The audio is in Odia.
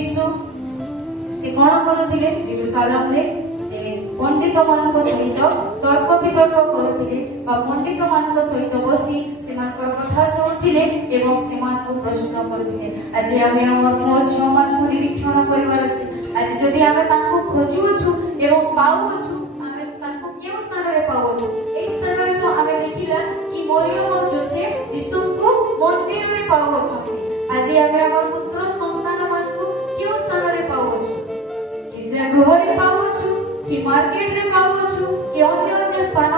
ଯୀଶୁ ସେ କଣ କରୁଥିଲେ? ଜେରୁସାଲେମରେ ସେ ପଣ୍ଡିତ ମାନଙ୍କ ସହିତ ତର୍କ ବିତର୍କ କରୁଥିଲେ ବା ପଣ୍ଡିତ ମାନଙ୍କ ସହିତ ବସି ସେମାନଙ୍କର କଥା ଶୁଣୁଥିଲେ ଏବଂ ସେମାନଙ୍କୁ ପ୍ରଶ୍ନ କରୁଥିଲେ। ଆଜି ଆମେ ଆମର ପୁଅ ଝିଅମାନଙ୍କୁ ନିରୀକ୍ଷଣ କରିବାର ଅଛି। ଆଜି ଯଦି ଆମେ ତାଙ୍କୁ ଖୋଜୁଅଛୁ ଏବଂ ପାଉଅଛୁ, ଆମେ ତାଙ୍କୁ କେଉଁ ସ୍ଥାନରେ ପାଉଅଛୁ? ଏହି ସ୍ଥାନରେ ତ ଆମେ ଦେଖିଲା କି ମରିୟମ ଯୋସେଫ ଯୀଶୁଙ୍କୁ ମନ୍ଦିରରେ ପାଉଅଛନ୍ତି। ଆଜି ଆମେ ଆମର ପୁତ୍ର ସନ୍ତାନ ମାନଙ୍କୁ କେଉଁ ସ୍ଥାନରେ ପାଉଅଛୁ? ଗୀର୍ଜା ଗୃହରେ ପାଉଅଛୁ କି ମାର୍କେଟରେ ପାଉଅଛୁ କି ଅନ୍ୟ ଅନ୍ୟ ସ୍ଥାନ